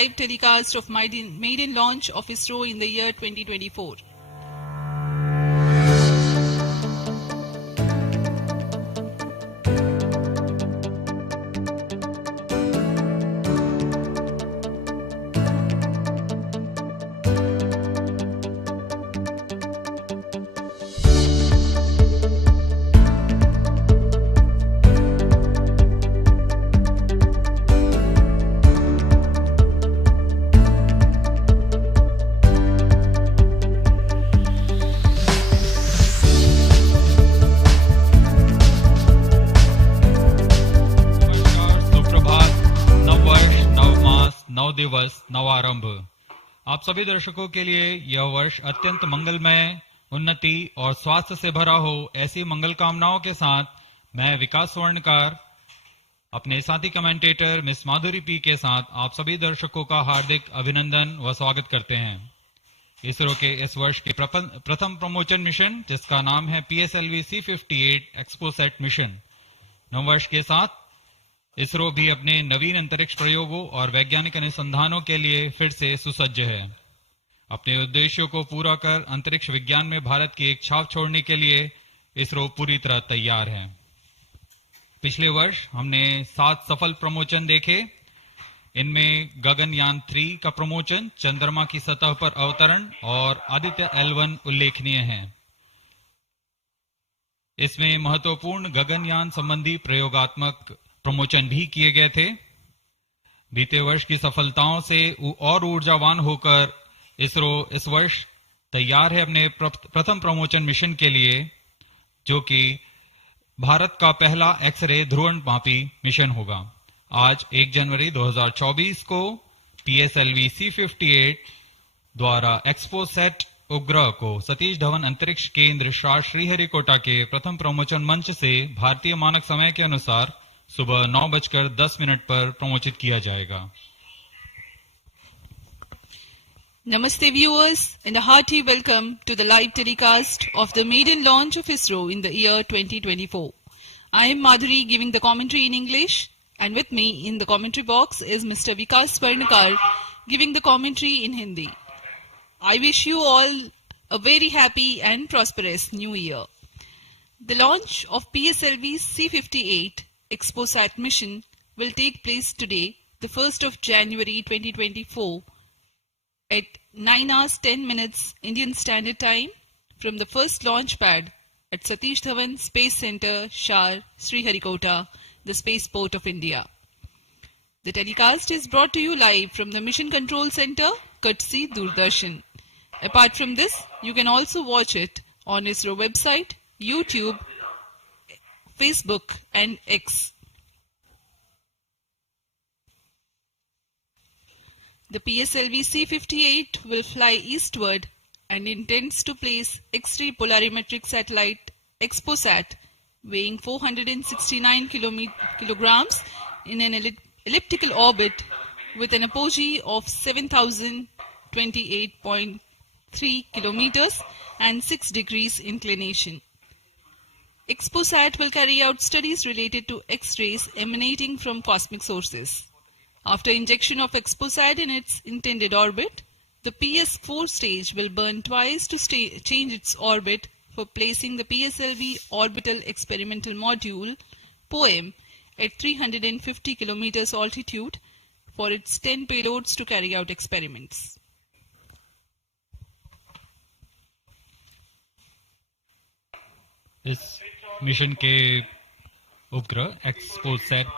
live telecast of maiden launch of ISRO in the year 2024. दिवस नवारंभ। आप सभी दर्शकों के लिए यह वर्ष अत्यंत मंगलमय, उन्नति और स्वास्थ्य से भरा हो, ऐसी मंगल कामनाओं के साथ मैं विकास स्वर्णकार अपने साथी कमेंटेटर मिस माधुरी पी के साथ आप सभी दर्शकों का हार्दिक अभिनंदन व स्वागत करते हैं। इसरो के इस वर्ष के प्रथम प्रमोशन मिशन, जिसका नाम है PSLV-C58 XPoSat मिशन, नववर्ष के साथ इसरो भी अपने नवीन अंतरिक्ष प्रयोगों और वैज्ञानिक अनुसंधानों के लिए फिर से सुसज्ज है। अपने उद्देश्यों को पूरा कर अंतरिक्ष विज्ञान में भारत की एक छाप छोड़ने के लिए इसरो पूरी तरह तैयार है। पिछले वर्ष हमने 7 सफल प्रमोशन देखे। इनमें गगनयान 3 का प्रमोशन, चंद्रमा की सतह पर अवतरण और आदित्य L1 उल्लेखनीय है। इसमें महत्वपूर्ण गगनयान संबंधी प्रयोगात्मक प्रमोशन भी किए गए थे। बीते वर्ष की सफलताओं से और ऊर्जावान होकर इसरो इस वर्ष तैयार है अपने प्रथम प्रमोशन मिशन के लिए, जो कि भारत का पहला एक्सरे ध्रुवणमापी मिशन होगा। आज 1 जनवरी 2024 को PSLV-C58 द्वारा XPoSat उपग्रह को सतीश धवन अंतरिक्ष केंद्र श्रीहरिकोटा के प्रथम प्रमोशन मंच से भारतीय मानक समय के अनुसार सुबह 9:10 पर प्रमोचित किया जाएगा। Namaste viewers and a hearty welcome to the live telecast of the maiden launch of ISRO in the year 2024. I am Madhuri giving the commentary in English, and with me in the commentary box is Mr. Vikas Swarnakar giving the commentary in Hindi. I wish you all a very happy and prosperous new year. The launch of PSLV-C58 XPoSat mission will take place today, the 1st of January 2024 at 9:10 Indian Standard Time from the first launch pad at Satish Dhawan Space Center, Sriharikota, the spaceport of India. The telecast is brought to you live from the Mission Control Center, courtesy Doordarshan. Apart from this, you can also watch it on ISRO website, YouTube, Facebook and X. The PSLV-C58 will fly eastward and intends to place X-ray polarimetric satellite XPoSat weighing 469 kilograms in an elliptical orbit with an apogee of 7,028.3 kilometers and 6 degrees inclination. XPoSat will carry out studies related to X-rays emanating from cosmic sources. After injection of XPoSat in its intended orbit, the PS4 stage will burn twice to change its orbit for placing the PSLV Orbital Experimental Module (POEM) at 350 km altitude for its 10 payloads to carry out experiments. इस mission के उपग्रह XPoSat,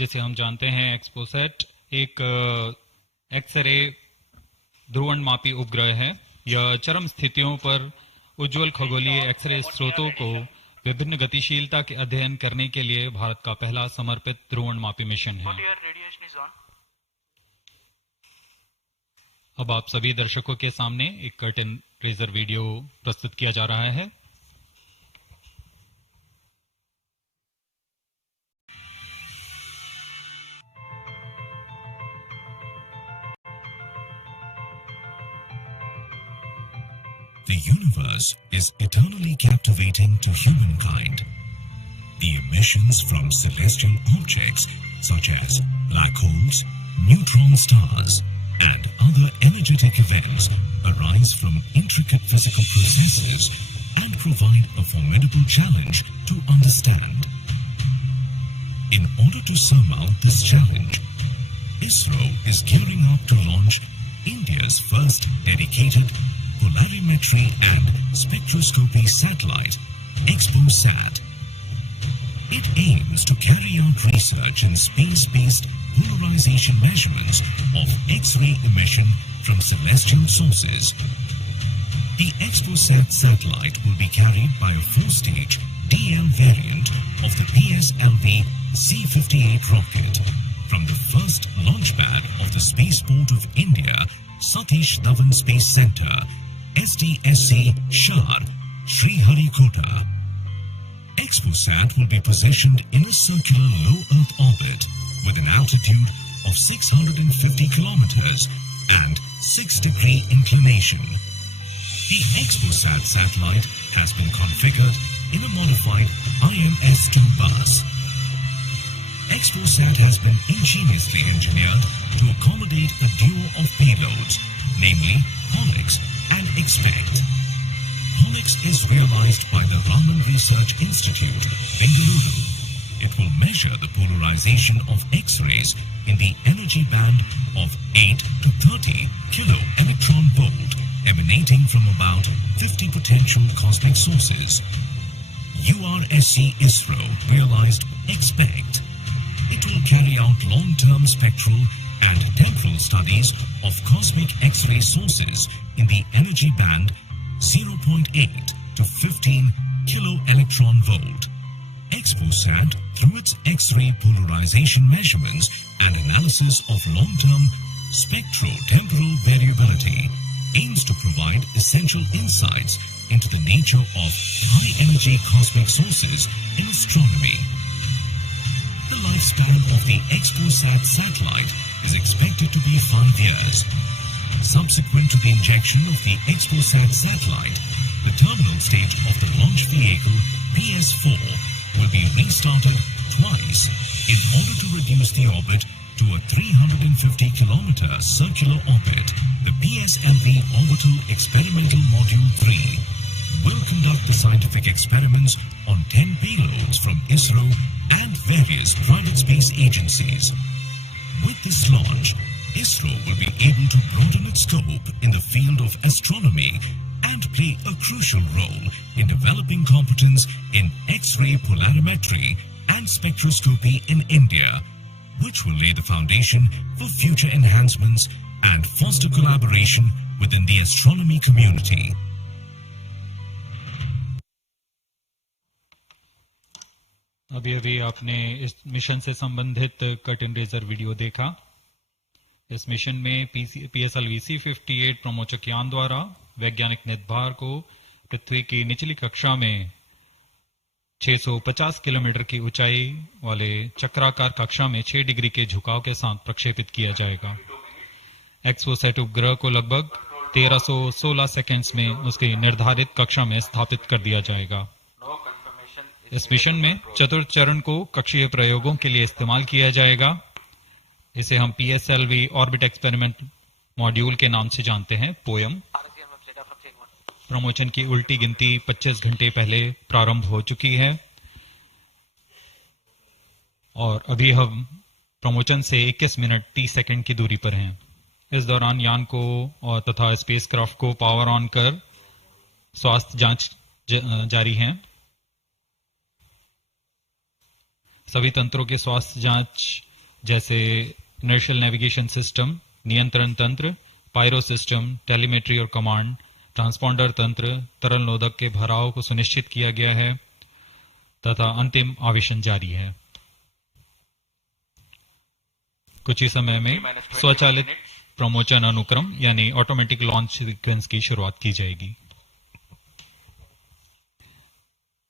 जिसे हम जानते हैं XPoSat, एक x ray ध्रुवणमापी उपग्रह है। यह चरम स्थितियों पर उज्जवल खगोलीय एक्सरे स्रोतों को विभिन्न गतिशीलता के अध्ययन करने के लिए भारत का पहला समर्पित ध्रुवणमापी मिशन है। अब आप सभी दर्शकों के सामने एक कर्टन रेजर वीडियो प्रस्तुत किया जा रहा है। The universe is eternally captivating to humankind. The emissions from celestial objects such as black holes, neutron stars, and other energetic events arise from intricate physical processes and provide a formidable challenge to understand. In order to surmount this challenge, ISRO is gearing up to launch India's first dedicated polarimetry and spectroscopy satellite, XPoSat. It aims to carry out research in space-based polarization measurements of X-ray emission from celestial sources. The XPoSat satellite will be carried by a 4-stage DL variant of the PSLV-C58 rocket from the first launch pad of the Spaceport of India, Satish Dhawan Space Center, SDSC Shar, Sriharikota. XPoSat will be positioned in a circular low Earth orbit with an altitude of 650 kilometers and 6-degree inclination. The XPoSat satellite has been configured in a modified IMS-2 bus. XPoSat has been ingeniously engineered to accommodate a duo of payloads, namely Pollux and Expect. Pollux is realized by the Raman Research Institute, Bengaluru. It will measure the polarization of X-rays in the energy band of 8 to 30 kilo electron volt, emanating from about 50 potential cosmic sources. URSC ISRO realized Expect. It will carry out long-term spectral and temporal studies of cosmic X-ray sources in the energy band 0.8 to 15 kilo electron volt. XPoSat, through its X-ray polarization measurements and analysis of long-term spectro-temporal variability, aims to provide essential insights into the nature of high-energy cosmic sources in astronomy. The lifespan of the XPoSat satellite is expected to be 5 years. Subsequent to the injection of the XPoSat satellite, the terminal stage of the launch vehicle PS4 will be restarted twice in order to reduce the orbit to a 350-kilometer circular orbit. The PSLV Orbital Experimental Module 3 will conduct the scientific experiments on 10 payloads from ISRO and various private space agencies. With this launch, ISRO will be able to broaden its scope in the field of astronomy and play a crucial role in developing competence in X-ray polarimetry and spectroscopy in India, which will lay the foundation for future enhancements and foster collaboration within the astronomy community. अभी आपने इस mission से संबंधित cut and razor video देखा। इस mission में PSLV-C58 प्रमोचक यान द्वारा वैज्ञानिक निर्धार को पृथ्वी की निचली कक्षा में 650 किलोमीटर की ऊंचाई वाले चक्राकार कक्षा में 6 डिग्री के झुकाव के साथ प्रक्षेपित किया जाएगा। XPoSat उपग्रह को लगभग 1316 सेकंड्स में उसकी निर्धारित कक्षा में स्थापित कर दिया जाएगा। इस मिशन में चतुर्थ चरण को कक्षीय प्रयोगों के लिए इस्तेमाल किया जाएगा। इसे हम PSLV ऑर्बिट एक्सपेरिमेंट मॉड्यूल के नाम से जानते हैं, पोयम। प्रमोशन की उल्टी गिनती 25 घंटे पहले प्रारंभ हो चुकी है और अभी हम प्रमोशन से 21 मिनट 30 सेकंड की दूरी पर हैं। इस दौरान यान को और तथा स्पेसक्राफ्ट को पावर ऑन कर स्वास्थ्य जांच जारी है। सभी तंत्रों के स्वास्थ्य जांच जैसे इनर्शियल नेविगेशन सिस्टम, नियंत्रण तंत्र, पायरो सिस्टम, टेलीमेट्री और कमांड, ट्रांसपॉन्डर तंत्र, तरल नोदक के भराव को सुनिश्चित किया गया है तथा अंतिम आवेशन जारी है। कुछ ही समय में स्वचालित प्रमोचन अनुक्रम यानी ऑटोमेटिक लॉन्च सीक्वेंस की शुरुआत की जाएगी।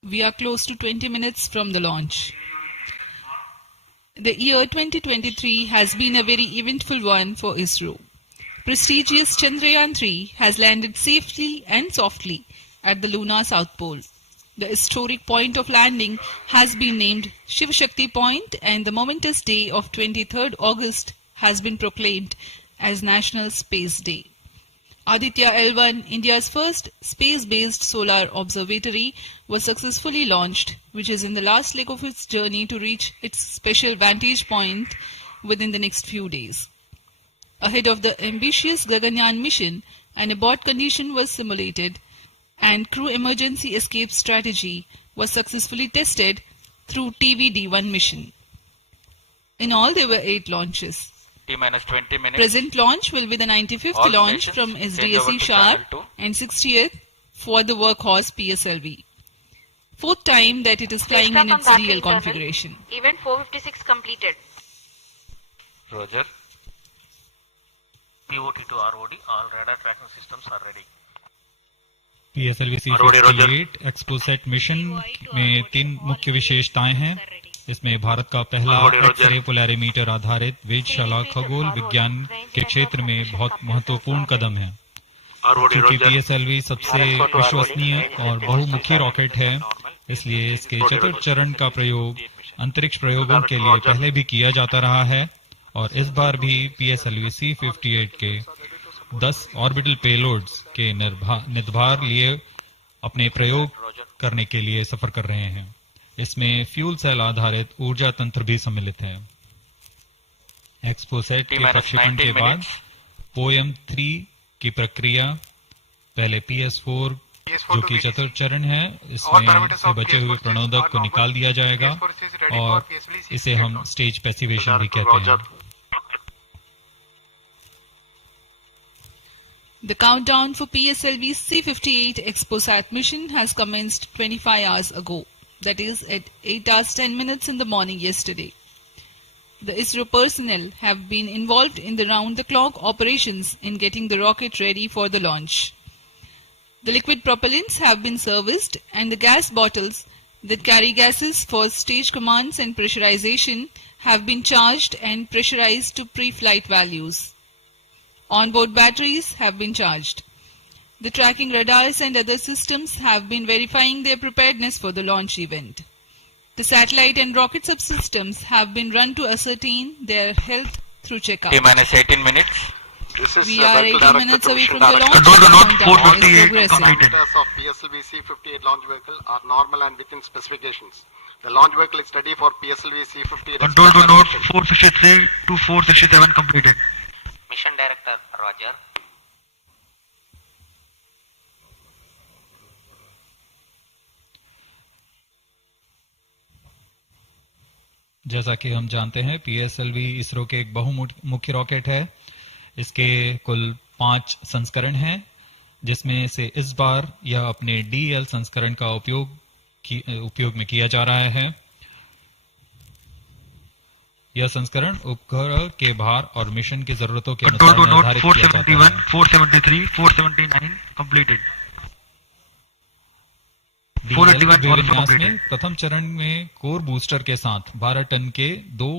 We are close to 20 minutes from the launch. The year 2023 has been a very eventful one for ISRO. Prestigious Chandrayaan-3 has landed safely and softly at the lunar south pole. The historic point of landing has been named Shiv Shakti Point, and the momentous day of 23rd August has been proclaimed as National Space Day. Aditya L1, India's first space-based solar observatory, was successfully launched, which is in the last leg of its journey to reach its special vantage point within the next few days. Ahead of the ambitious Gaganyaan mission, an abort condition was simulated and crew emergency escape strategy was successfully tested through TVD-1 mission. In all, there were 8 launches. T-minus 20 minutes. Present launch will be the 95th All launch stations from change over SDSE to Sharp channel 2. and 60th for the workhorse PSLV. 4th time that it is flying in its DL configuration. Event 456 completed. Roger. POT to ROD, all radar tracking systems are ready. PSLV-C58 XPoSat mission में 3 मुख्य विशेषताएं हैं। इसमें भारत का पहला x-ray polarimeter आधारित वेधशाला खगोल विज्ञान के क्षेत्र में बहुत महत्वपूर्ण कदम है। क्योंकि PSLV सबसे विश्वसनीय और बहुमुखी रॉकेट है, इसलिए इसके चतुर्थ चरण का प्रयोग अंतरिक्ष प्रयोगों के लिए पहले भी किया जाता रहा है और इस बार भी PSLV-C58 के 10 ऑर्बिटल पेलोड्स के निर्धार लिए अपने प्रयोग करने के लिए सफर कर रहे हैं। इसमें फ्यूल सेल आधारित ऊर्जा तंत्र भी सम्मिलित है। XPoSat के प्रक्षेपण के बाद POEM-3 की प्रक्रिया पहले PS4 जो कि चतुर्थ चरण है, इसमें से बचे हुए प्रणोदक को निकाल दिया जाएगा और इसे हम स्टेज पैसिवेशन भी कहते हैं। The countdown for PSLV-C58 XPoSat mission has commenced 25 hours ago, that is at 8 hours 10 minutes in the morning yesterday. The ISRO personnel have been involved in the round-the-clock operations in getting the rocket ready for the launch. The liquid propellants have been serviced and the gas bottles that carry gases for stage commands and pressurization have been charged and pressurized to pre-flight values. Onboard batteries have been charged. The tracking radars and other systems have been verifying their preparedness for the launch event. The satellite and rocket subsystems have been run to ascertain their health through checkout. T-minus 18 minutes. We are 18 minutes away from the launch. Control the note Countdown is 458 progressing. parameters of PSLV-C58 launch vehicle are normal and within specifications. The launch vehicle is ready for PSLV-C58. Control the note 463 to 467 completed. Mission Director, Roger. जैसा कि हम जानते हैं, PSLV ISRO के एक बहुमुखी rocket है। इसके कुल 5 संस्करण हैं, जिसमें से इस बार यह अपने DL संस्करण का उपयोग में किया जा रहा है। यह संस्करण उपग्रह के भार और मिशन की जरूरतों के अनुसार निर्धारित किया जाता है। 473, 479 completed. DL विन्यास में प्रथम चरण में कोर बूस्टर के साथ 12 टन के 2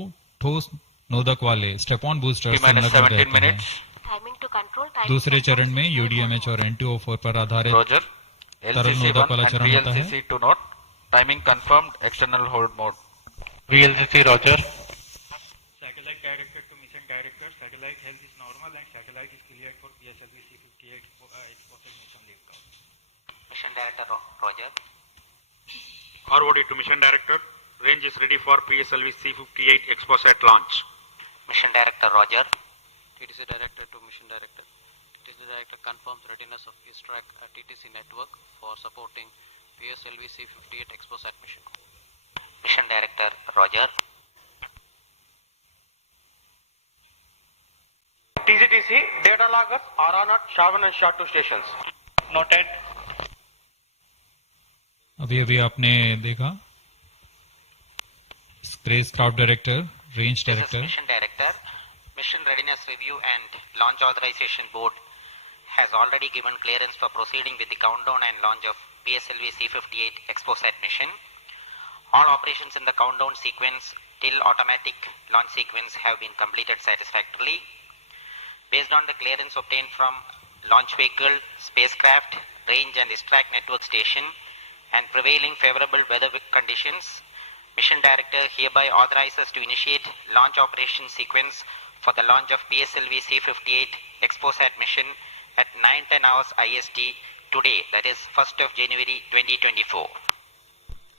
ठोस नोदक वाले स्टेप-ऑन बूस्टर संलग्न रहते हैं। दूसरे चरण में UDMH और N2O4 पर आधारित तरल नोदक वाला चरण होता है। Timing confirmed. External hold mode. VLCC, Roger. Satellite director to mission director. Satellite health is normal and satellite is cleared for PSLV-C58 XPoSat mission liftoff. Mission Director, Roger. ROD to mission director. Range is ready for PSLV-C58 XPoSat launch. Mission Director, Roger. TTC Director to Mission Director. TTC Director confirms readiness of ISTRAC TTC network for supporting PSLV-C58 XPoSat mission. Mission Director, Roger. TCTC data loggers are on at Shavan and SHA2 stations. Noted. अभी आपने देखा spacecraft director, range director. Mission Director, Mission Readiness Review and Launch Authorization Board has already given clearance for proceeding with the countdown and launch of PSLV-C58 XPoSat mission. All operations in the countdown sequence till automatic launch sequence have been completed satisfactorily. Based on the clearance obtained from launch vehicle, spacecraft, range and ISTRAC network station and prevailing favorable weather conditions, Mission Director hereby authorizes to initiate launch operation sequence for the launch of PSLV-C58 XPoSat mission at 9:10 hours IST today, that is 1st of January 2024.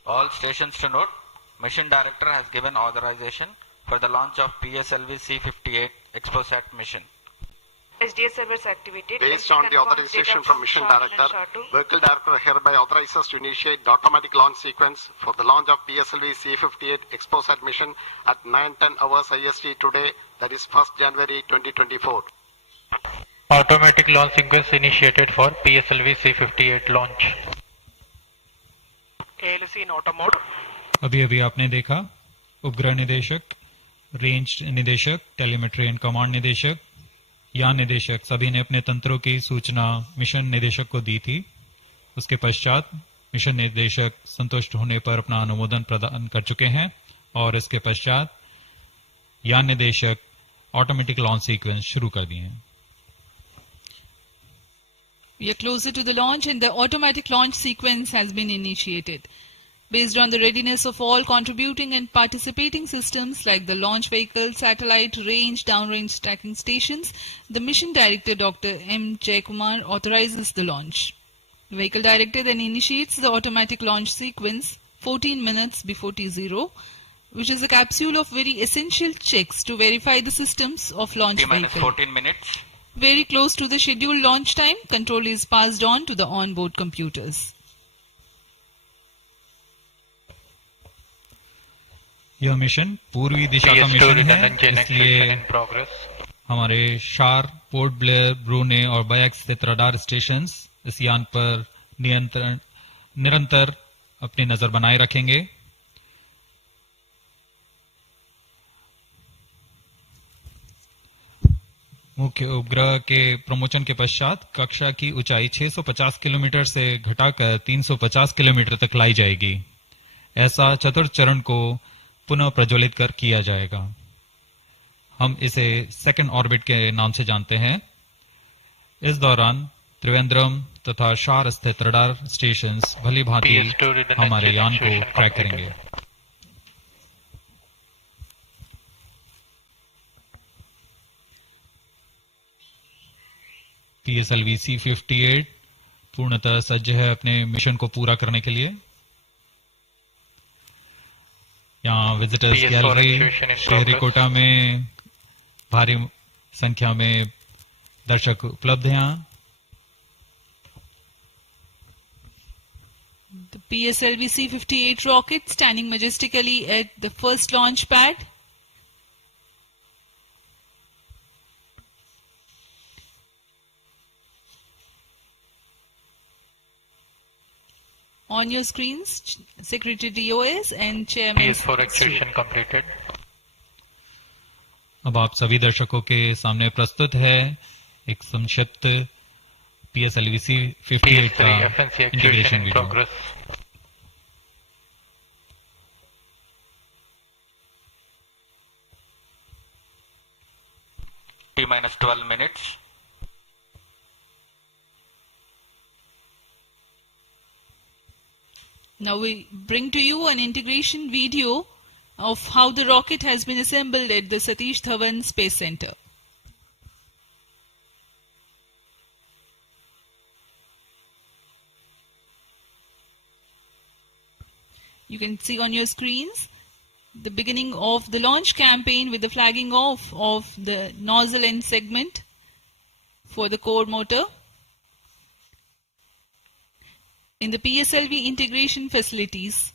All stations to note, Mission Director has given authorization for the launch of PSLV-C58 XPoSat mission. SDS servers activated. Based on the authorization from Mission Director, Vehicle Director hereby authorizes to initiate the automatic launch sequence for the launch of PSLV-C58 XPoSat mission at 9:10 hours IST today, that is 1st January 2024. Automatic launch sequence initiated for PSLV-C58 launch. ALC in auto mode. अभी अभी आपने देखा उपग्रह निदेशक, range निदेशक, telemetry and command निदेशक, यान निदेशक सभी ने अपने तंत्रों की सूचना मिशन निदेशक को दी थी। उसके पश्चात मिशन निदेशक संतुष्ट होने पर अपना अनुमोदन प्रदान कर चुके हैं और इसके पश्चात यान निदेशक ऑटोमेटिक लॉन्च सीक्वेंस शुरू कर दिए हैं। We are closer to the launch and the automatic launch sequence has been initiated. Based on the readiness of all contributing and participating systems like the launch vehicle, satellite, range, downrange tracking stations, the Mission Director Dr. M. Jaikumar authorizes the launch. The Vehicle Director then initiates the automatic launch sequence 14 minutes before T0, which is a capsule of very essential checks to verify the systems of launch T-minus vehicle. 14 minutes. Very close to the scheduled launch time, control is passed on to the onboard computers. यह mission पूर्वी दिशा का mission है, इसलिए हमारे शार, port Blair, ब्रूने और bikes स्थित radar stations इस यान पर निरंतर अपनी नजर बनाए रखेंगे। मुख्य उपग्रह के प्रमोशन के पश्चात कक्षा की ऊंचाई 650 किलोमीटर से घटाकर 350 किलोमीटर तक लाई जाएगी। ऐसा चतुर्थ चरण को पुनः प्रज्वलित कर किया जाएगा। हम इसे सेकंड ऑर्बिट के नाम से जानते हैं। इस दौरान त्रिवेंद्रम तथा शार स्थित रडार स्टेशंस भली भांति हमारे यान को ट्रैक करेंगे। PSLV-C58 पूर्णतः सज्ज है अपने मिशन को पूरा करने के लिए। यहाँ विजिटर्स गैलरी श्रीहरिकोटा में भारी संख्या में दर्शक उपलब्ध हैं। The PSLV-C58 rocket standing majestically at the first launch pad. On your screens, Secretary DOS and Chairman. PS4 actuation completed. अब आप सभी दर्शकों के सामने प्रस्तुत है एक संक्षिप्त PSLV-C58 का integration video. T-minus 12 minutes. Now we bring to you an integration video of how the rocket has been assembled at the Satish Dhawan Space Center. You can see on your screens the beginning of the launch campaign with the flagging off of the nozzle end segment for the core motor. In the PSLV integration facilities,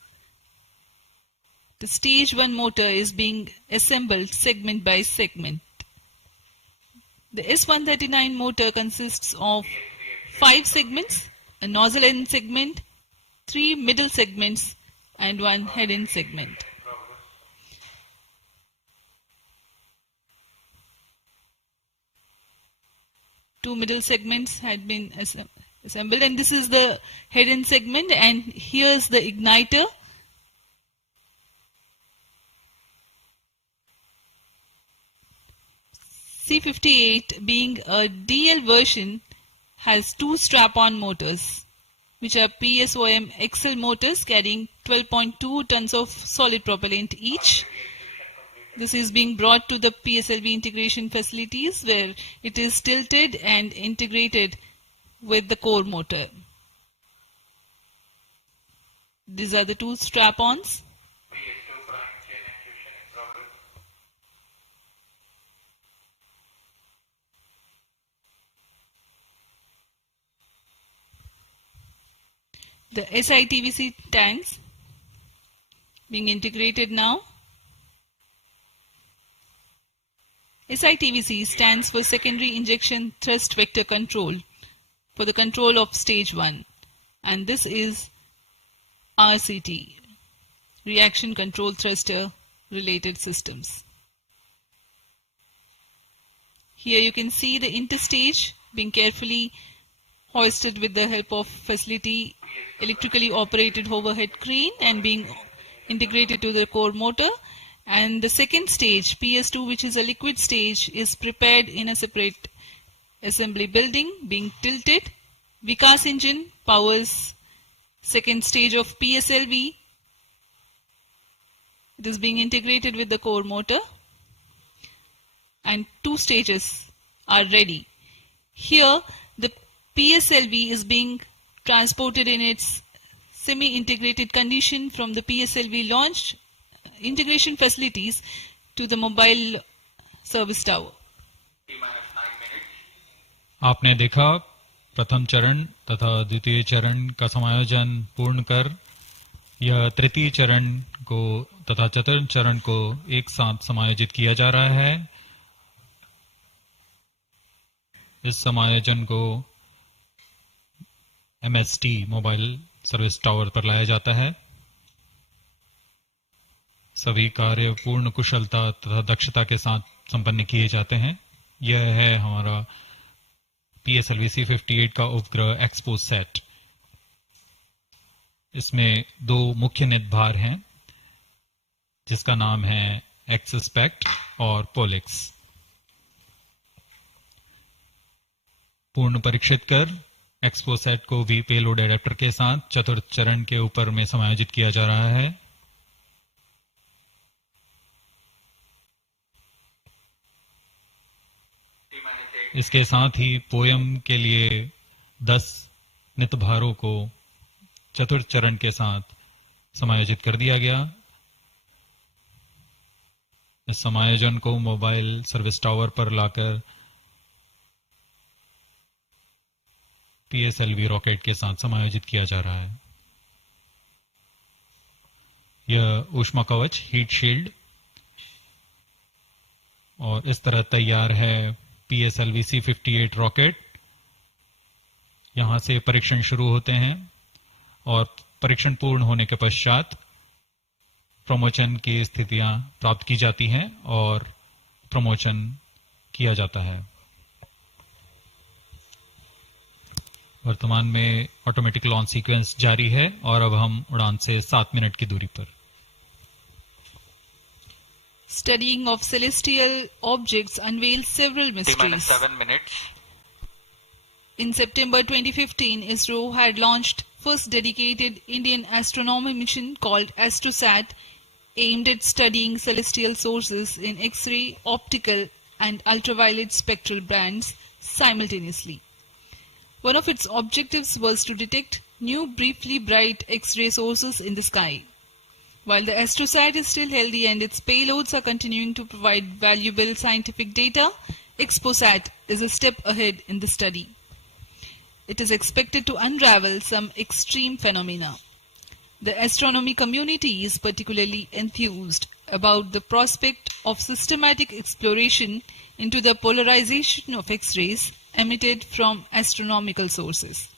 the stage 1 motor is being assembled segment by segment. The S139 motor consists of 5 segments, a nozzle end segment, 3 middle segments and 1 head end segment. Two middle segments had been assembled, and this is the head end segment, and here's the igniter. C-58 being a DL version has 2 strap-on motors, which are PSOM XL motors carrying 12.2 tons of solid propellant each. This is being brought to the PSLV integration facilities where it is tilted and integrated with the core motor. These are the two strap-ons. The SITVC tanks being integrated now. SITVC stands for Secondary Injection Thrust Vector Control for the control of stage 1, and this is RCT, Reaction Control Thruster Related Systems. Here you can see the interstage being carefully hoisted with the help of facility electrically operated overhead crane and being integrated to the core motor. And the second stage, PS2, which is a liquid stage, is prepared in a separate assembly building being tilted. Vikas engine powers second stage of PSLV. It is being integrated with the core motor and two stages are ready. Here the PSLV is being transported in its semi-integrated condition from the PSLV launch integration facilities to the mobile service tower. आपने देखा प्रथम चरण तथा द्वितीय चरण का समायोजन पूर्ण कर यह तृतीय चरण को तथा चतुर्थ चरण को एक साथ समायोजित किया जा रहा है। इस समायोजन को MST मोबाइल सर्विस टावर पर लाया जाता है। सभी कार्य पूर्ण कुशलता तथा दक्षता के साथ संपन्न किए जाते हैं। यह है हमारा PSLV-C58 का उपग्रह XPoSat। इसमें दो मुख्य निदभार हैं जिसका नाम है XSPECT और POLIX। पूर्ण परीक्षित कर XPoSat को भी पेलोड एडेप्टर के साथ चतुर्थ चरण के ऊपर में समायोजित किया जा रहा है। इसके साथ ही पोयम के लिए 10 नितभारों को चतुर्थ चरण के साथ समायोजित कर दिया गया। इस समायोजन को मोबाइल सर्विस टावर पर लाकर PSLV रॉकेट के साथ समायोजित किया जा रहा है। यह ऊष्मा कवच हीट शील्ड और इस तरह तैयार है PSLV-C58 रॉकेट। यहां से परीक्षण शुरू होते हैं और परीक्षण पूर्ण होने के पश्चात प्रमोशन की स्थितियां प्राप्त की जाती हैं और प्रमोशन किया जाता है। वर्तमान में ऑटोमेटिक लॉन्च सीक्वेंस जारी है और अब हम उड़ान से 7 मिनट की दूरी पर। Studying of celestial objects unveils several mysteries. 7 minutes. In September 2015, ISRO had launched first dedicated Indian astronomy mission called XPoSat, aimed at studying celestial sources in X-ray, optical and ultraviolet spectral bands simultaneously. One of its objectives was to detect new briefly bright X-ray sources in the sky. While the XPoSat is still healthy and its payloads are continuing to provide valuable scientific data, XPoSat is a step ahead in the study. It is expected to unravel some extreme phenomena. The astronomy community is particularly enthused about the prospect of systematic exploration into the polarization of X-rays emitted from astronomical sources.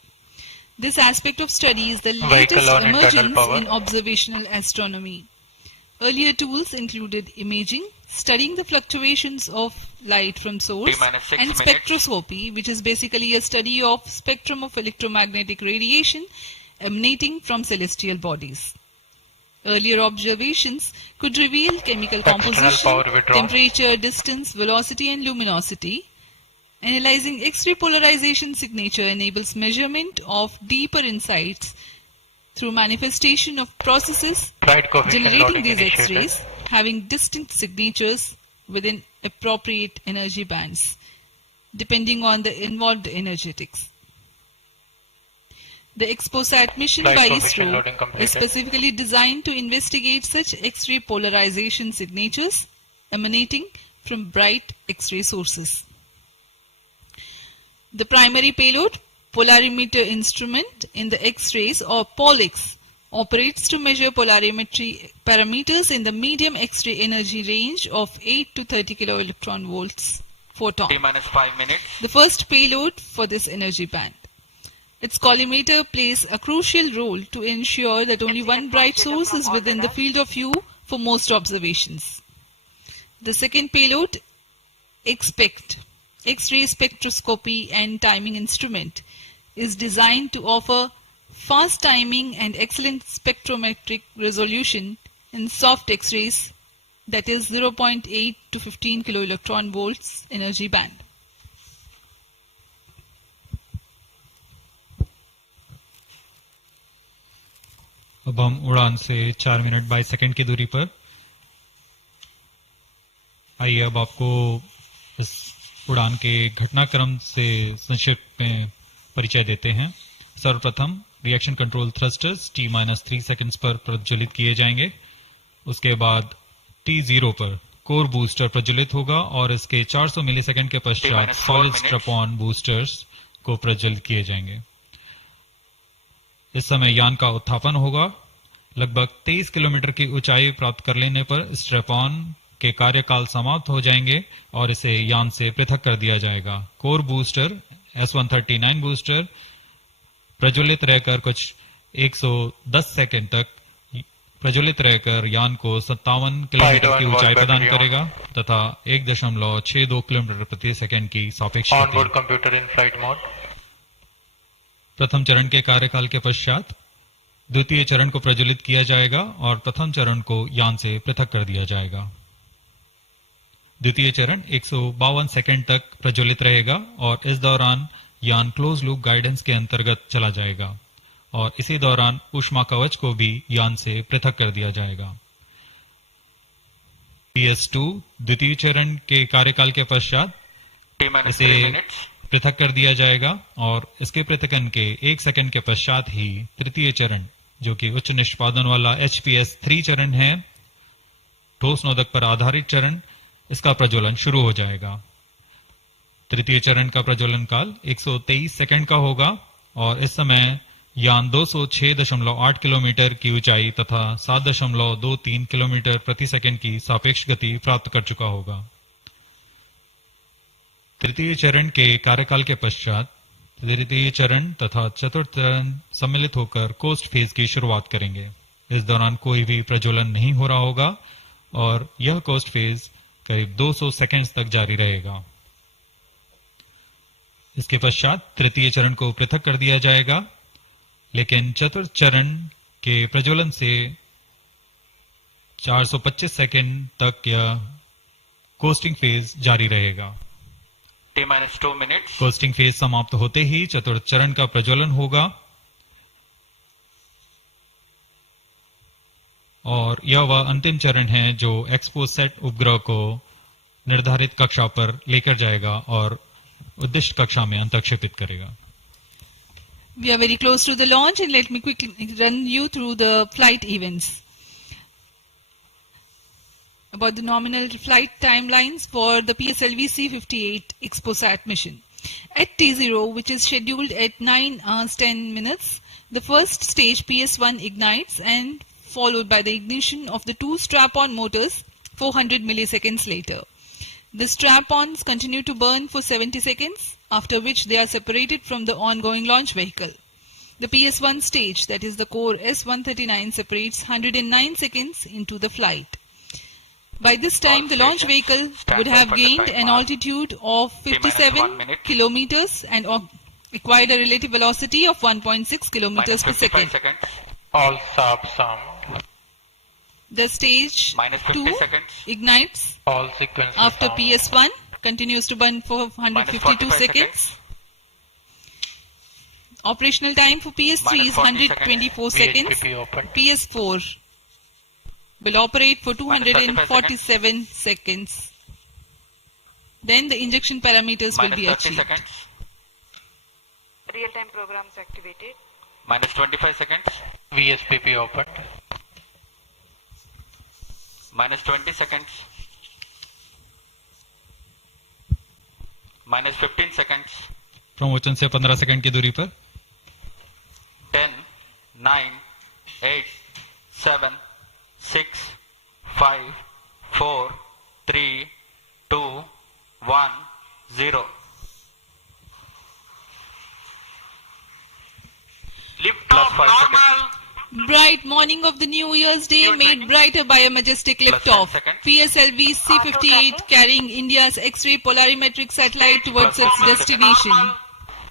This aspect of study is the latest emergence in observational astronomy. Earlier tools included imaging, studying the fluctuations of light from source, and spectroscopy, which is basically a study of spectrum of electromagnetic radiation emanating from celestial bodies. Earlier observations could reveal chemical composition, temperature, distance, velocity and luminosity. Analyzing X-ray polarization signature enables measurement of deeper insights through manifestation of processes generating these X-rays having distinct signatures within appropriate energy bands, depending on the involved energetics. The XPoSat mission by ISRO is specifically designed to investigate such X-ray polarization signatures emanating from bright X-ray sources. The primary payload, polarimeter instrument in the X-rays or POLIX, operates to measure polarimetry parameters in the medium X-ray energy range of 8 to 30 kiloelectron volts photon. T-5 minutes. The first payload for this energy band. Its collimator plays a crucial role to ensure that only one bright source is within the field of view for most observations. The second payload, XPECT, X-ray spectroscopy and timing instrument, is designed to offer fast timing and excellent spectrometric resolution in soft X-rays, that is 0.8 to 15 kiloelectron volts energy band. अब हम उड़ान से 4 minute 22 second की दूरी पर। आइए अब आपको इस उड़ान के घटनाक्रम से संक्षिप्त में परिचय देते हैं। सर्वप्रथम reaction control thrusters T-3 seconds पर प्रज्वलित किए जाएंगे। उसके बाद T0 पर कोर बूस्टर प्रज्वलित होगा और इसके 400 मिलीसेकंड के पश्चात सॉलिड स्ट्रैप-ऑन बूस्टर्स को प्रज्वलित किए जाएंगे। इस समय यान का उत्थापन होगा। लगभग 23 किलोमीटर की ऊंचाई प्राप्त कर लेने पर स्ट्रैप-ऑन के कार्यकाल समाप्त हो जाएंगे और इसे यान से पृथक कर दिया जाएगा। कोर बूस्टर S-139 बूस्टर प्रज्वलित रहकर कुछ 110 सेकंड तक प्रज्वलित रहकर यान को 57 किलोमीटर की ऊंचाई प्रदान करेगा तथा 1.62 किलोमीटर प्रति सेकंड की सापेक्ष गति। प्रथम चरण के कार्यकाल के पश्चात द्वितीय चरण को प्रज्वलित किया जाएगा और प्रथम चरण को यान से पृथक कर दिया जाएगा। द्वितीय चरण 152 सेकंड तक प्रज्वलित रहेगा और इस दौरान यान क्लोज लूप गाइडेंस के अंतर्गत चला जाएगा और इसी दौरान ऊष्मा कवच को भी यान से पृथक कर दिया जाएगा। PS2 द्वितीय चरण के कार्यकाल के पश्चात इसे पृथक कर दिया जाएगा और इसके पृथकन के 1 सेकंड के पश्चात ही तृतीय चरण, जो कि उच्च निष्पादन वाला HPS3 चरण है, ठोस नोदक पर आधारित चरण, इसका प्रज्वलन शुरू हो जाएगा। तृतीय चरण का प्रज्वलन काल 123 सेकंड का होगा और इस समय यान 206.8 किलोमीटर की ऊंचाई तथा 7.23 किलोमीटर प्रति सेकंड की सापेक्ष गति प्राप्त कर चुका होगा। तृतीय चरण के कार्यकाल के पश्चात तृतीय चरण तथा चतुर्थ चरण सम्मिलित होकर कोस्ट फेज की शुरुआत करेंगे। इस दौरान कोई भी प्रज्वलन नहीं हो रहा होगा और यह कोस्ट फेज करीब 200 सेकंड्स तक जारी रहेगा। इसके पश्चात तृतीय चरण को पृथक कर दिया जाएगा, लेकिन चतुर्थ चरण के प्रज्वलन से 425 सेकंड तक यह कोस्टिंग फेज जारी रहेगा। T-2 minutes. कोस्टिंग फेज समाप्त होते ही चतुर्थ चरण का प्रज्वलन होगा और यह वह अंतिम चरण है जो XPoSat उपग्रह को निर्धारित कक्षा पर लेकर जाएगा और उद्दिष्ट कक्षा में अंतक्षेपित करेगा। We are very close to the launch and let me quickly run you through the flight events. About the nominal flight timelines for the PSLV-C58 XPoSat mission. At T0, which is scheduled at 9 hours 10 minutes, the first stage PS1 ignites and followed by the ignition of the two strap-on motors 400 milliseconds later. The strap-ons continue to burn for 70 seconds, after which they are separated from the ongoing launch vehicle. The PS1 stage, that is the core S-139, separates 109 seconds into the flight. By this time, the launch vehicle would have gained an altitude of 57 kilometers and acquired a relative velocity of 1.6 kilometers per second. All subs sum. The stage 2 ignites All sequence after sum. PS1, continues to burn for 152 seconds. Operational time for PS3 is 124 seconds. PS4 will operate for 247 seconds. Then the injection parameters will be minus 30 achieved. seconds. Real-time programs activated. Minus 25 seconds. VSPP opened. Minus 20 seconds. Minus 15 seconds. Promotion से 15 second की दूरी पर 10, 9, 8, 7, 6, 5, 4, 3, 2, 1, 0. Lift off Plus 5 normal. Bright morning of the New Year's Day made brighter by a majestic liftoff. PSLV-C58 carrying India's X-ray polarimetric satellite towards its destination.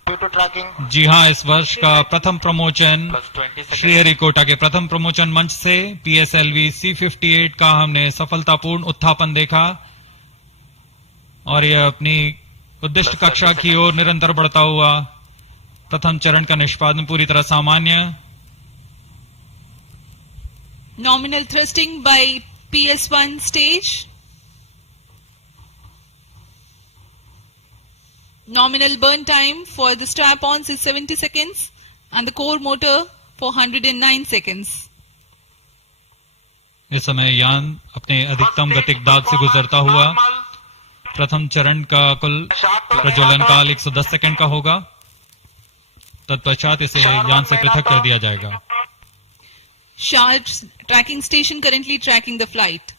Due to tracking. जी हाँ, इस वर्ष का प्रथम promotion Sriharikota के प्रथम प्रमोशन मंच से PSLV-C58 का हमने सफलतापूर्ण उत्थापन देखा और यह अपनी उद्दिष्ट कक्षा की ओर निरंतर बढ़ता हुआ। प्रथम चरण का निष्पादन पूरी तरह सामान्य। Nominal thrusting by PS1 stage. Nominal burn time for the strap-ons is 70 seconds and the core motor for 109 seconds. इस समय यान अपने अधिकतम गतिक दाब से गुजरता हुआ। प्रथम चरण का कुल प्रज्वलन काल 110 सेकंड का होगा। तत्पश्चात इसे यान से पृथक कर दिया जाएगा। Charge tracking station currently tracking the flight.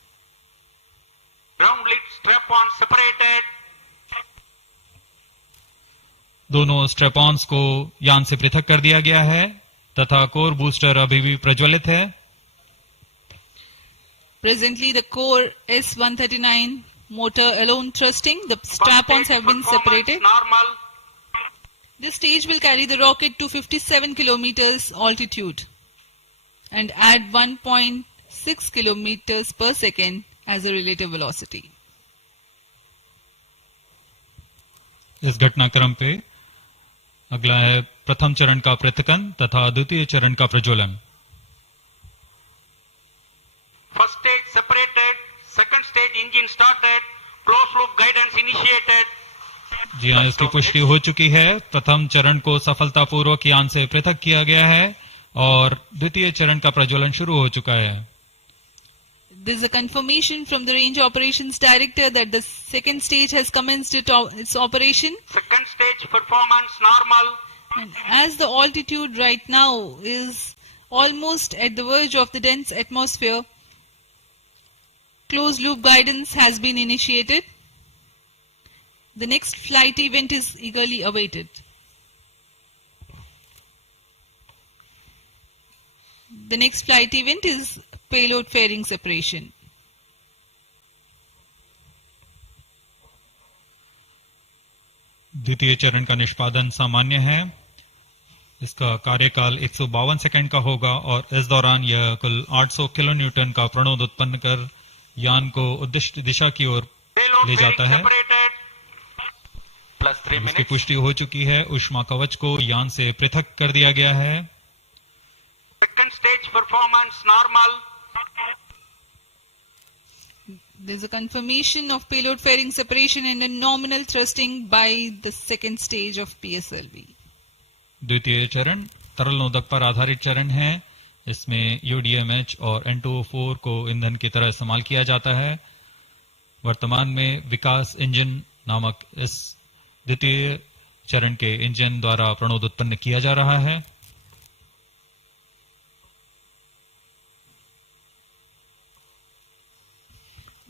Ground lead strap-on separated. दोनों स्ट्रेपॉन्स को यान से पृथक कर दिया गया है तथा कोर बूस्टर अभी भी प्रज्वलित है। Presently the core S139 motor alone thrusting. The strap-ons have been separated. Normal. This stage will carry the rocket to 57 kilometers altitude and add 1.6 kilometers per second as a relative velocity. इस घटनाक्रम पे अगला है प्रथम चरण का पृथकन तथा द्वितीय चरण का प्रज्वलन। First stage separated. Second stage engine started. Closed loop guidance initiated. जी हाँ, इसकी पुष्टि हो चुकी है। प्रथम चरण को सफलतापूर्वक यान से पृथक किया गया है और द्वितीय चरण का प्रज्वलन शुरू हो चुका है। There is a confirmation from the Range Operations Director that the second stage has commenced its operation. Second stage performance normal. And as the altitude right now is almost at the verge of the dense atmosphere, closed loop guidance has been initiated. The next flight event is eagerly awaited. The next flight event is payload fairing separation. द्वितीय चरण का निष्पादन सामान्य है। इसका कार्यकाल 152 second का होगा और इस दौरान यह कुल 800 किलो न्यूटन का प्रणोद उत्पन्न कर यान को उद्दिष्ट दिशा की ओर ले जाता है। इसकी पुष्टि हो चुकी है। ऊष्मा कवच को यान से पृथक कर दिया गया है। Second stage performance normal. There is a confirmation of payload fairing separation and a nominal thrusting by the second stage of PSLV. द्वितीय चरण तरल नोदक पर आधारित चरण है। इसमें UDMH और N2O4 को ईंधन की तरह इस्तेमाल किया जाता है। वर्तमान में विकास इंजन नामक इस द्वितीय चरण के इंजन द्वारा प्रणोद उत्पन्न किया जा रहा है।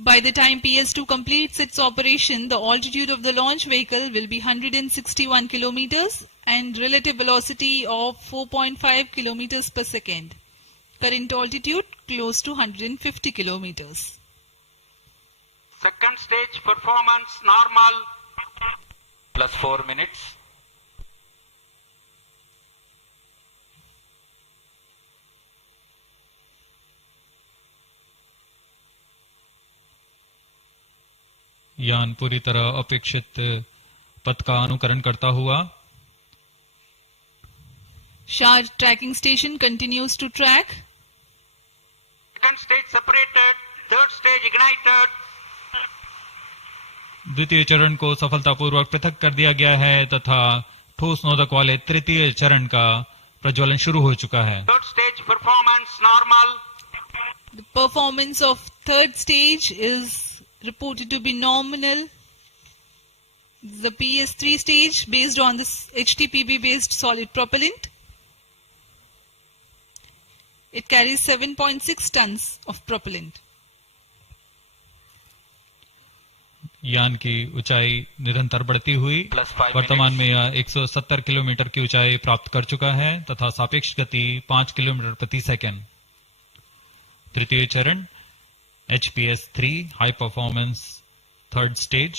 By the time PS2 completes its operation, the altitude of the launch vehicle will be 161 kilometers and relative velocity of 4.5 kilometers per second. Current altitude close to 150 kilometers. Second stage performance normal. Plus 4 minutes. यान पूरी तरह अपेक्षित पथ का अनुकरण करता हुआ Charge tracking station continues to track. second stage separated, third stage ignited. द्वितीय चरण को सफलतापूर्वक पृथक कर दिया गया है तथा ठोस नोदक वाले तृतीय चरण का प्रज्वलन शुरू हो चुका है। Third stage performance normal. The performance of third stage is reported to be nominal. The PS3 stage based on this HTPB based solid propellant. It carries 7.6 tons of propellant. यान की ऊंचाई निरंतर बढ़ती हुई वर्तमान में यह 170 किलोमीटर की ऊंचाई प्राप्त कर चुका है तथा सापेक्ष गति 5 किलोमीटर प्रति सेकंड। तृतीय चरण HPS3 high performance third stage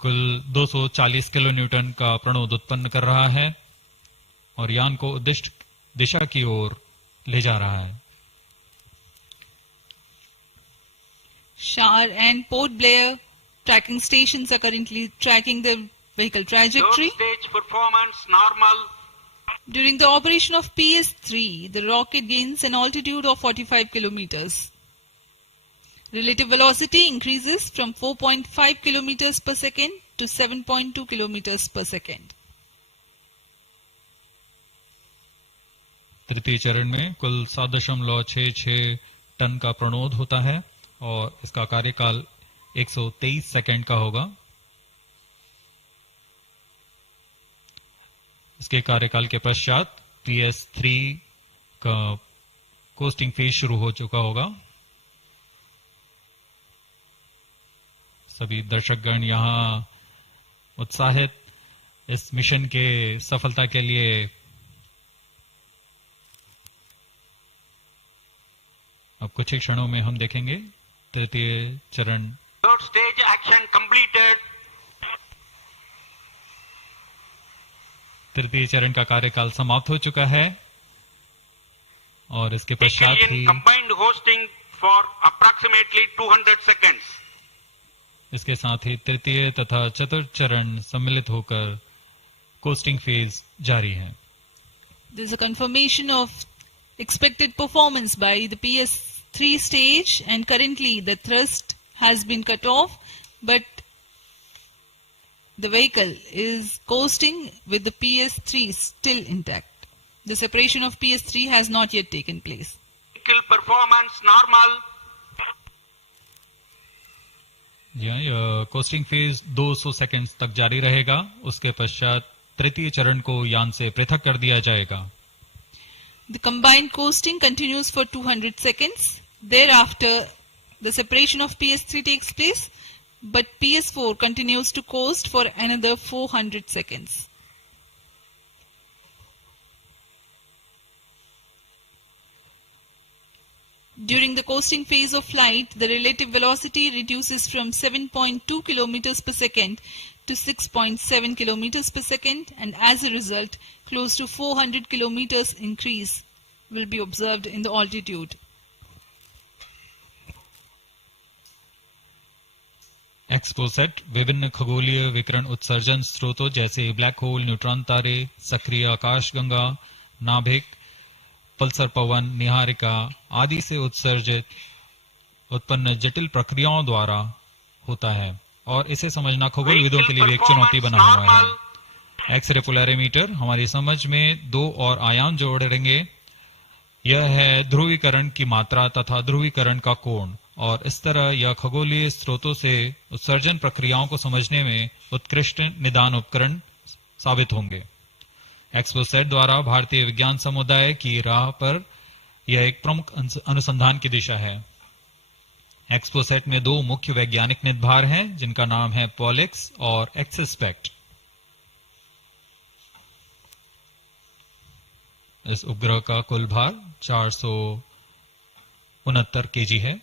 कुल 240 किलो न्यूटन का प्रणोद उत्पन्न कर रहा है और यान को उद्दिष्ट दिशा की ओर ले जा रहा है। Shar and Port Blair tracking stations are currently tracking the vehicle trajectory. Third stage performance normal. During the operation of PS3, the rocket gains an altitude of 45 kilometers. Relative velocity increases from 4.5 kilometers per second to 7.2 kilometers per second. तृतीय चरण में कुल 7.66 ton का प्रणोद होता है और इसका कार्यकाल 123 सेकंड का होगा। इसके कार्यकाल के पश्चात PS3 का कोस्टिंग फेज शुरू हो चुका होगा। सभी दर्शकगण यहां उत्साहित इस मिशन के सफलता के लिए अब कुछ ही क्षणों में हम देखेंगे तृतीय चरण। Third stage action completed. तृतीय चरण का कार्यकाल समाप्त हो चुका है और इसके पश्चात ही combined hosting for approximately 200 seconds. इसके साथ ही तृतीय तथा चतुर्थ चरण सम्मिलित होकर कोस्टिंग फेज जारी है। There is a confirmation of expected performance by the PS3 stage, and currently the thrust has been cut off, but the vehicle is coasting with the PS3 still intact. The separation of PS3 has not yet taken place. Vehicle performance normal. जी हाँ, यह costing phase 200 seconds तक जारी रहेगा। उसके पश्चात तृतीय चरण को यान से पृथक कर दिया जाएगा। The combined coasting continues for 200 seconds. Thereafter, the separation of PS3 takes place, but PS4 continues to coast for another 400 seconds. During the coasting phase of flight, the relative velocity reduces from 7.2 kilometers per second to 6.7 kilometers per second, and as a result, close to 400 kilometers increase will be observed in the altitude. XPoSat विभिन्न खगोलीय विकिरण उत्सर्जन स्रोतों जैसे black hole, neutron तारे, सक्रिय आकाशगंगा, नाभिक, पल्सर पवन, निहारिका आदि से उत्सर्जित उत्पन्न जटिल प्रक्रियाओं द्वारा होता है और इसे समझना खगोलविदों के लिए भी एक चुनौती बना हुआ है। एक्सरे पोलैरिमीटर हमारी समझ में दो और आयाम जोड़ेंगे। यह है ध्रुवीकरण की मात्रा तथा ध्रुवीकरण का कोण, और इस तरह यह खगोलीय स्रोतों से उत्सर्जन प्रक्रियाओं को समझने में उत्कृष्ट निदान उपकरण साबित होंगे। XPoSat द्वारा भारतीय विज्ञान समुदाय की राह पर यह एक प्रमुख अनुसंधान की दिशा है। XPoSat में दो मुख्य वैज्ञानिक निदभार हैं जिनका नाम है पॉलिक्स और एक्सस्पेक्ट। इस उपग्रह का कुल भार 469 kg है।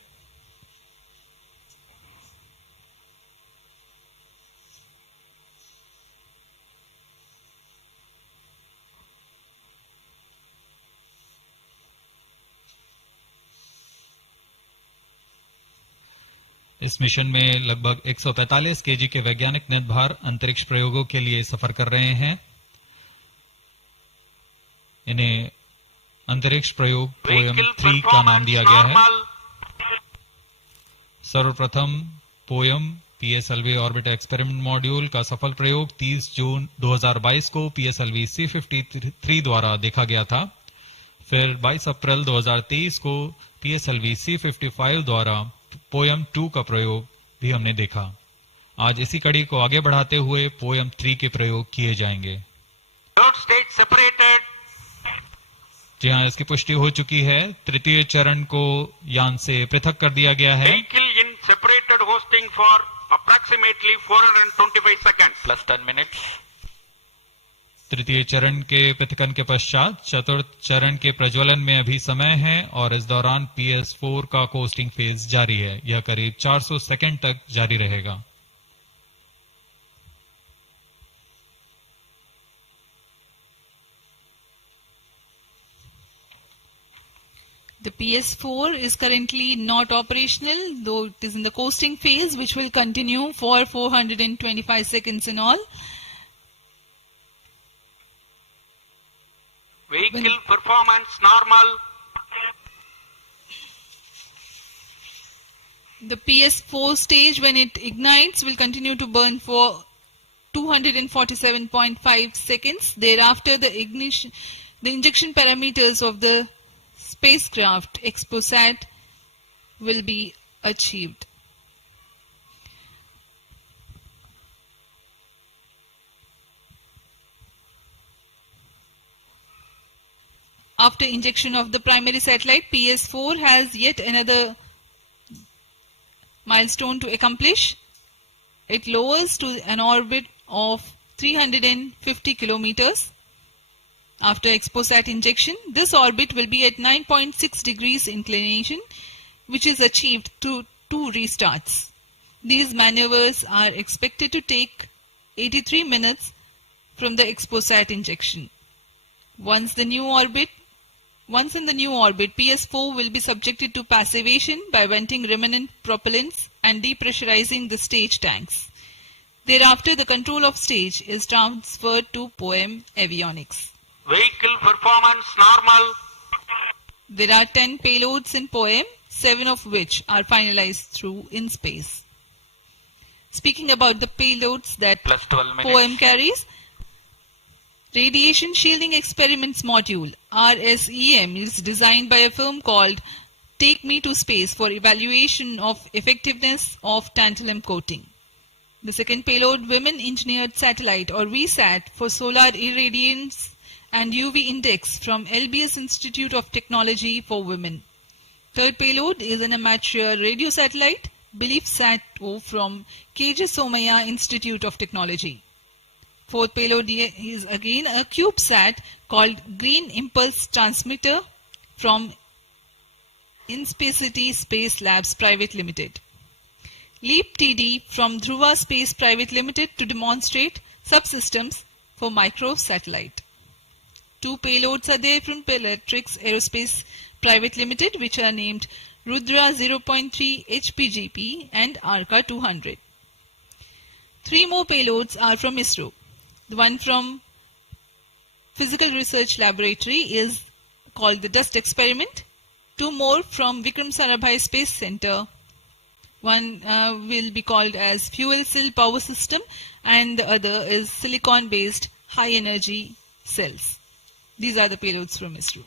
इस मिशन में लगभग 145 kg के वैज्ञानिक निदभार अंतरिक्ष प्रयोगों के लिए सफर कर रहे हैं। इन्हें अंतरिक्ष प्रयोग पोयम 3 का नाम दिया गया है। सर्वप्रथम poem PSLV orbit experiment module का सफल प्रयोग 30 जून 2022 को PSLV-C53 द्वारा देखा गया था। फिर 22 अप्रैल 2023 को PSLV-C55 द्वारा पोयम 2 का प्रयोग भी हमने देखा। आज इसी कड़ी को आगे बढ़ाते हुए पोयम 3 के प्रयोग किए जाएंगे। जी हाँ, इसकी पुष्टि हो चुकी है। तृतीय चरण को यान से पृथक कर दिया गया है। Separated hosting for approximately 425 seconds. Plus 10 minutes. तृतीय चरण के पृथकन के पश्चात चतुर्थ चरण के प्रज्वलन में अभी समय है और इस दौरान PS4 का कोस्टिंग फेज जारी है। यह करीब 400 सेकंड तक जारी रहेगा। The PS4 is currently not operational, though it is in the coasting phase, which will continue for 425 seconds in all. Vehicle performance normal. The PS4 stage, when it ignites, will continue to burn for 247.5 seconds. Thereafter, the injection parameters of the spacecraft XPoSat will be achieved. After injection of the primary satellite, PS4 has yet another milestone to accomplish. It lowers to an orbit of 350 kilometers. After XPoSat injection, this orbit will be at 9.6 degrees inclination, which is achieved through 2 restarts. These maneuvers are expected to take 83 minutes from the XPoSat injection. Once in the new orbit, PS4 will be subjected to passivation by venting remnant propellants and depressurizing the stage tanks. Thereafter, the control of stage is transferred to POEM avionics. Vehicle performance normal. There are 10 payloads in POEM, 7 of which are finalized through in space. Speaking about the payloads that POEM carries, Radiation Shielding Experiments Module RSEM is designed by a firm called Take Me to Space for evaluation of effectiveness of tantalum coating. The second payload, Women Engineered Satellite or VSAT for solar irradiance and UV index from LBS Institute of Technology for Women. Third payload is an amateur radio satellite, BeliefSat-O from KJ Somaya Institute of Technology. Fourth payload is again a CubeSat called Green Impulse Transmitter from Inspacity Space Labs Private Limited. LEAP TD from Dhruva Space Private Limited to demonstrate subsystems for microsatellite. 2 payloads are there from Peletrix Aerospace Private Limited, which are named Rudra 0.3 HPGP and Arca 200. 3 more payloads are from ISRO. The one from Physical Research Laboratory is called the Dust Experiment. 2 more from Vikram Sarabhai Space Center. One will be called as Fuel Cell Power System and the other is Silicon Based High Energy Cells. These are the payloads from ISRO.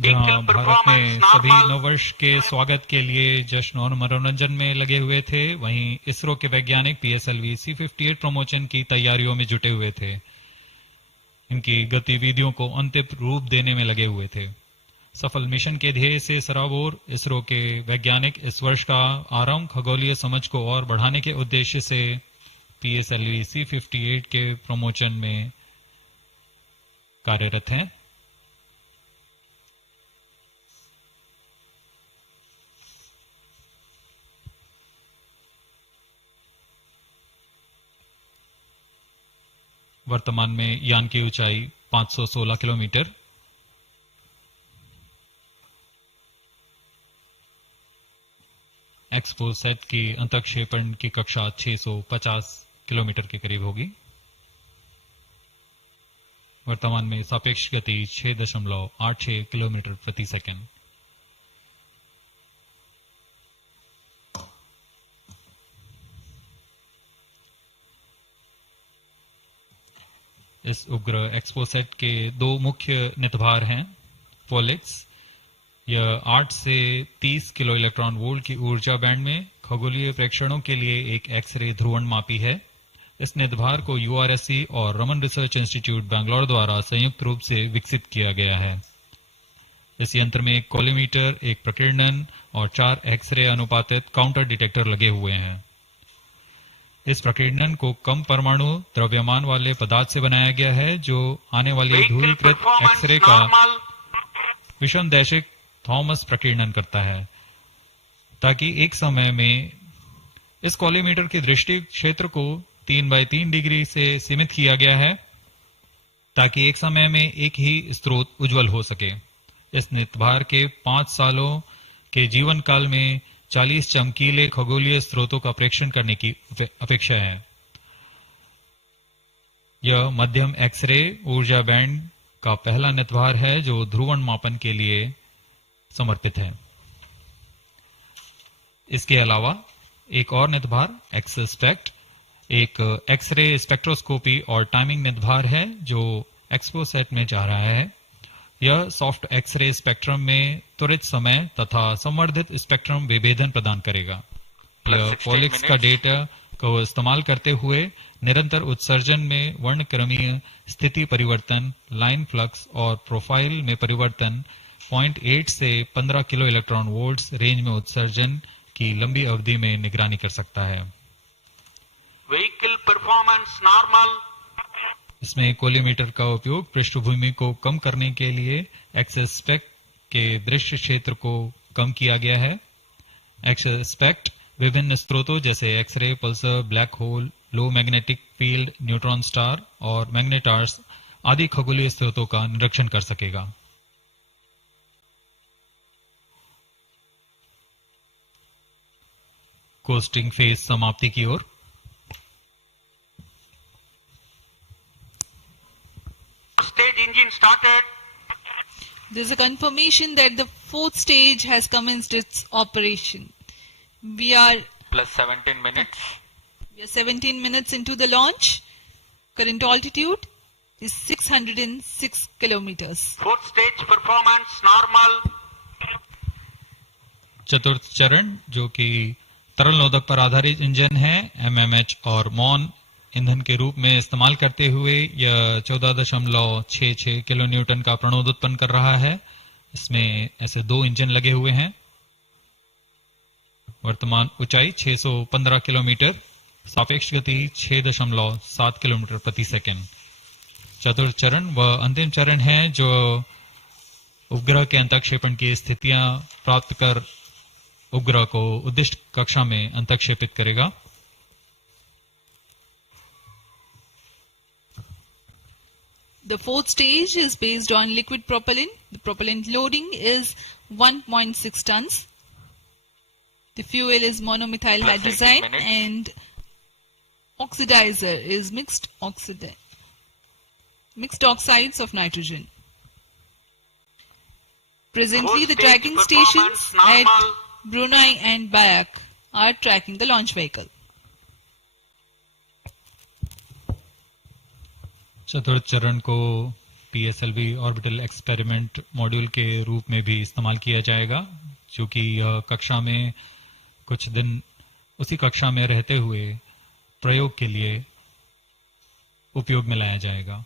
जहाँ भारत में सभी नववर्ष के स्वागत के लिए जश्न और मनोरंजन में लगे हुए थे, वहीं इसरो के वैज्ञानिक PSLV-C58 प्रमोशन की तैयारियों में जुटे हुए थे। इनकी गतिविधियों को अंतिम रूप देने में लगे हुए थे। सफल मिशन के ध्येय से सराबोर इसरो के वैज्ञानिक इस वर्ष का आरंभ खगोलीय समझ को और बढ़ाने के उद्देश्य से PSLV-C58 के प्रमोशन में कार्यरत हैं। वर्तमान में यान की ऊंचाई 516 किलोमीटर, एक्सपोसैट की अंतक्षेपण की कक्षा 650 किलोमीटर के करीब होगी। वर्तमान में सापेक्ष गति 6.86 किलोमीटर प्रति सेकंड। इस उपग्रह एक्सपोसैट के दो मुख्य नितभार हैं। पोलिक्स, यह 8 से 30 किलो इलेक्ट्रॉन वोल्ट की ऊर्जा बैंड में खगोलीय प्रेक्षणों के लिए एक एक्सरे ध्रुवण मापी है। इस नितभार को यूआरएससी और रमन रिसर्च इंस्टीट्यूट बैंगलोर द्वारा संयुक्त रूप से विकसित किया गया है। इस यंत्र में एक कॉलीमीटर, एक प्रकीर्णन और 4 एक्सरे अनुपातित काउंटर डिटेक्टर लगे हुए हैं। इस प्रकीर्णन को कम परमाणु द्रव्यमान वाले पदार्थ से बनाया गया है, जो आने वाली ध्रुवीकृत एक्सरे का विषमदैशिक थॉमस प्रकीर्णन करता है, ताकि एक समय में इस कॉलीमीटर की दृष्टि क्षेत्र को 3/3 डिग्री से सीमित किया गया है, ताकि एक समय में एक ही स्रोत उज्जवल हो सके। इस नितभार के 5 सालों के जीवन काल में 40 चमकीले खगोलीय स्रोतों का प्रेक्षण करने की अपेक्षा है। यह मध्यम एक्सरे ऊर्जा बैंड का पहला नितभार है जो ध्रुवण मापन के लिए समर्पित है। इसके अलावा एक और नितभार एक्सस्पेक्ट एक एक्सरे स्पेक्ट्रोस्कोपी और टाइमिंग नितभार है जो एक्सपोसैट में जा रहा है। यह सॉफ्ट एक्सरे स्पेक्ट्रम में त्वरित समय तथा संवर्धित स्पेक्ट्रम विभेदन प्रदान करेगा। यह पॉलिक्स का डेटा को इस्तेमाल करते हुए निरंतर उत्सर्जन में वर्णक्रमीय स्थिति परिवर्तन, लाइन फ्लक्स और प्रोफाइल में परिवर्तन, 0.8 से 15 किलो इलेक्ट्रॉन वोल्ट्स रेंज में उत्सर्जन की लंबी अवधि में निगरानी कर सकता है। Vehicle performance normal. इसमें कोलीमीटर का उपयोग पृष्ठभूमि को कम करने के लिए एक्सस्पेक्ट के दृश्य क्षेत्र को कम किया गया है। एक्सस्पेक्ट विभिन्न स्रोतों जैसे एक्सरे, पल्सर, ब्लैक होल, लो मैग्नेटिक फील्ड, न्यूट्रॉन स्टार और मैग्नेटार्स आदि खगोलीय स्रोतों का निरीक्षण कर सकेगा। कोस्टिंग फेज समाप्ति की ओर। Stage engine started. There is a confirmation that the fourth stage has commenced its operation. We are plus 17 minutes. We are 17 minutes into the launch. Current altitude is 606 kilometers. Fourth stage performance normal. चतुर्थ चरण जो कि तरल नोदक पर आधारित engine है, MMH और मॉन ईंधन के रूप में इस्तेमाल करते हुए यह 14.66 किलो न्यूटन का प्रणोद उत्पन्न कर रहा है। इसमें ऐसे 2 इंजन लगे हुए हैं। वर्तमान ऊंचाई 615 किलोमीटर, सापेक्ष गति 6.7 किलोमीटर प्रति सेकंड। चतुर्थ चरण वह अंतिम चरण है जो उपग्रह के अंतःक्षेपण की स्थितियां प्राप्त कर उपग्रह को उद्दिष्ट कक्षा में अंतःक्षेपित करेगा। The fourth stage is based on liquid propellant. The propellant loading is 1.6 tons. The fuel is monomethyl hydrazine and oxidizer is mixed oxides of nitrogen. Presently, the tracking stations at Brunei and Bayak are tracking the launch vehicle. चतुर्थ चरण को PSLV orbital experiment module के रूप में भी इस्तेमाल किया जाएगा, जो कि यह कक्षा में कुछ दिन उसी कक्षा में रहते हुए प्रयोग के लिए उपयोग में लाया जाएगा।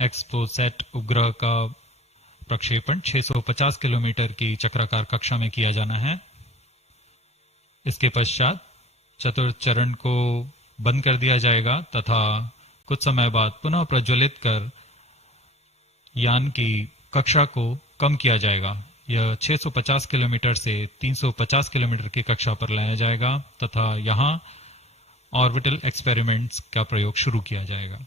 एक्सपोसैट उपग्रह का प्रक्षेपण 650 किलोमीटर की चक्राकार कक्षा में किया जाना है। इसके पश्चात चतुर्थ चरण को बंद कर दिया जाएगा तथा कुछ समय बाद पुनः प्रज्वलित कर यान की कक्षा को कम किया जाएगा। यह 650 किलोमीटर से 350 किलोमीटर की कक्षा पर लाया जाएगा तथा यहां ऑर्बिटल एक्सपेरिमेंट्स का प्रयोग शुरू किया जाएगा।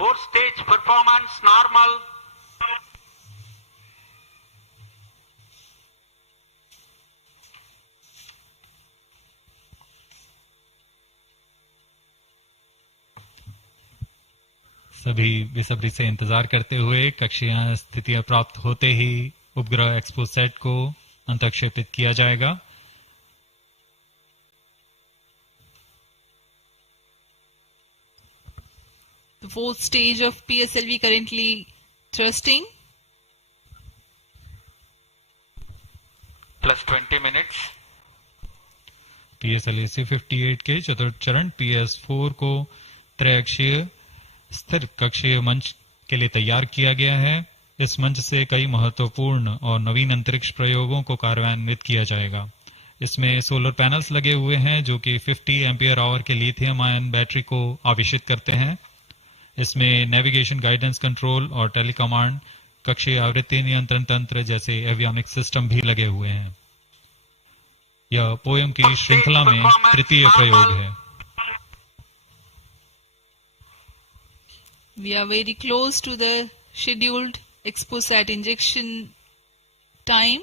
Fourth stage performance normal. सभी बेसब्री से इंतजार करते हुए कक्षीय स्थितियां प्राप्त होते ही उपग्रह एक्सपोसैट को अंतक्षेपित किया जाएगा। The fourth stage of PSLV currently thrusting. Plus 20 minutes. PSLV-C58 के चतुर्थ चरण PS4 को त्रैअक्षीय स्थिर कक्षीय मंच के लिए तैयार किया गया है। इस मंच से कई महत्वपूर्ण और नवीन अंतरिक्ष प्रयोगों को कार्यान्वित किया जाएगा। इसमें सोलर पैनल्स लगे हुए हैं जो कि 50 एम्पियर आवर के लिथियम आयन बैटरी को आवेशित करते हैं। इसमें नेविगेशन गाइडेंस कंट्रोल और टेलीकमांड कक्षीय आवृत्ति नियंत्रण तंत्र जैसे एवियोनिक्स सिस्टम भी लगे हुए हैं। यह पोएम की श्रृंखला में तृतीय प्रयोग है। We are very close to the scheduled XPoSat injection time.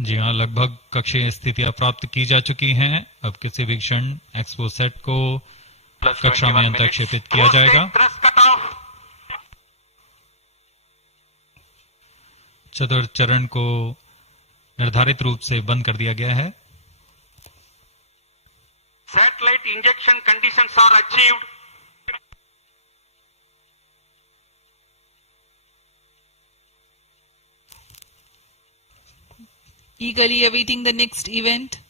जी हाँ, लगभग कक्षीय स्थितियां प्राप्त की जा चुकी हैं। अब किसी भी क्षण एक्सपोसैट को कक्षा में अंतक्षेपित किया जाएगा। चतुर्थ चरण को निर्धारित रूप से बंद कर दिया गया है। Satellite injection conditions are achieved. Eagerly awaiting the next event.